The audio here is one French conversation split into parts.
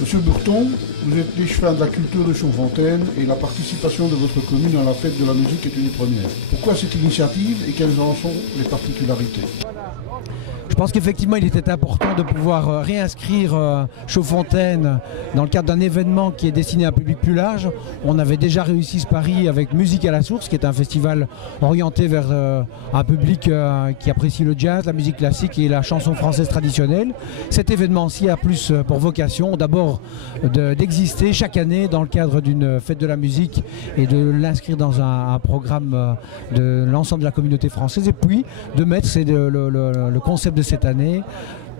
Monsieur Bourton, vous êtes l'échevin de la culture de Chaudfontaine et la participation de votre commune à la fête de la musique est une première. Pourquoi cette initiative et quelles en sont les particularités? Je pense qu'effectivement il était important de pouvoir réinscrire Chaudfontaine dans le cadre d'un événement qui est destiné à un public plus large. On avait déjà réussi ce pari avec Musique à la Source, qui est un festival orienté vers un public qui apprécie le jazz, la musique classique et la chanson française traditionnelle. Cet événement-ci a plus pour vocation d'abord d'exister chaque année dans le cadre d'une fête de la musique et de l'inscrire dans un programme de l'ensemble de la communauté française, et puis de mettre le concept de cette année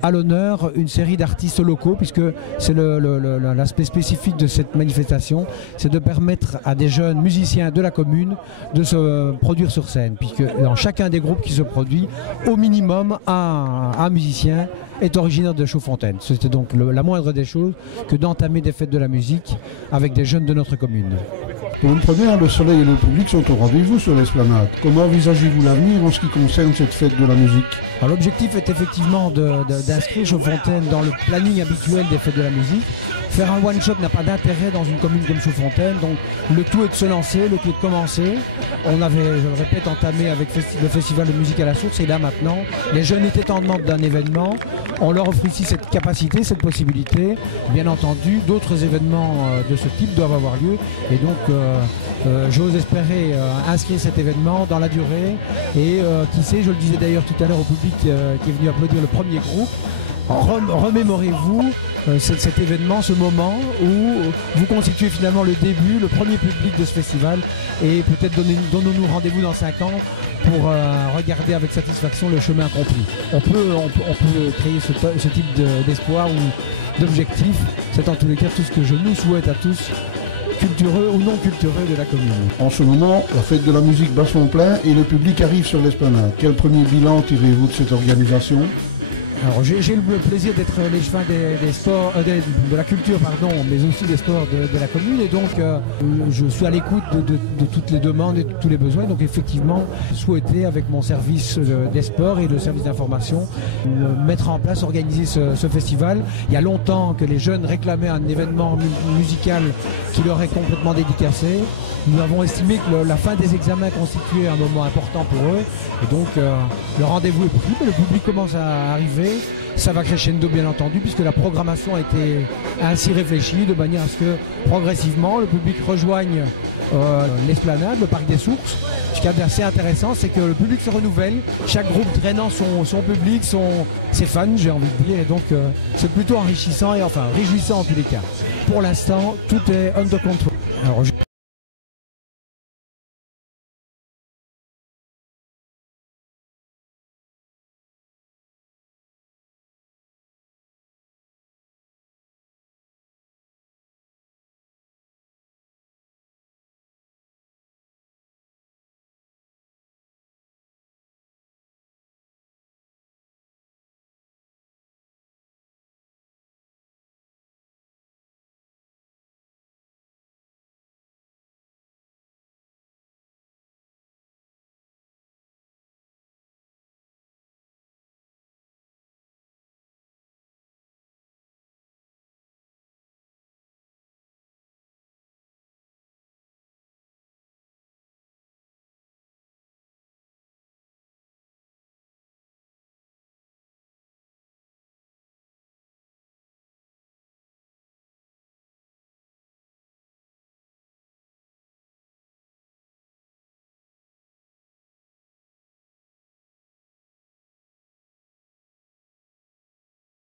à l'honneur une série d'artistes locaux, puisque c'est l'aspect spécifique de cette manifestation, c'est de permettre à des jeunes musiciens de la commune de se produire sur scène, puisque dans chacun des groupes qui se produit, au minimum un musicien est originaire de Chaudfontaine. C'était donc la moindre des choses que d'entamer des fêtes de la musique avec des jeunes de notre commune. Pour une première, le soleil et le public sont au rendez-vous sur l'esplanade. Comment envisagez-vous l'avenir en ce qui concerne cette fête de la musique? L'objectif est effectivement d'inscrire Chaudfontaine dans le planning habituel des fêtes de la musique. Faire un one-shot n'a pas d'intérêt dans une commune comme Chaudfontaine, donc le tout est de se lancer, le tout est de commencer. On avait, je le répète, entamé avec le festival de musique à la source, et là maintenant, les jeunes étaient en demande d'un événement. On leur offre ici cette capacité, cette possibilité. Bien entendu, d'autres événements de ce type doivent avoir lieu, et donc j'ose espérer inscrire cet événement dans la durée, et qui sait, je le disais d'ailleurs tout à l'heure au public qui est venu applaudir le premier groupe, remémorez-vous cet événement, ce moment où vous constituez finalement le début, le premier public de ce festival, et peut-être donnons-nous rendez-vous dans 5 ans pour regarder avec satisfaction le chemin accompli. On peut créer ce type d'espoir ou d'objectif. C'est en tous les cas tout ce que je nous souhaite à tous, cultureux ou non cultureux de la commune. En ce moment, la fête de la musique bat son plein et le public arrive sur l'esplanade. Quel premier bilan tirez-vous de cette organisation? Alors j'ai eu le plaisir d'être l'échevin des sports, de la culture, pardon, mais aussi des sports de la commune, et donc je suis à l'écoute de toutes les demandes et de tous les besoins. Donc effectivement, souhaiter avec mon service des sports et le service d'information mettre en place, organiser ce festival. Il y a longtemps que les jeunes réclamaient un événement musical qui leur est complètement dédicacé. Nous avons estimé que la fin des examens constituait un moment important pour eux, et donc le rendez-vous est pris, le public commence à arriver. Ça va crescendo bien entendu, puisque la programmation a été ainsi réfléchie de manière à ce que progressivement le public rejoigne l'esplanade, le parc des Sources. Ce qui est assez intéressant, c'est que le public se renouvelle, chaque groupe traînant son public, ses fans, j'ai envie de dire, et donc c'est plutôt enrichissant et enfin réjouissant en tous les cas. Pour l'instant, tout est under control. Alors,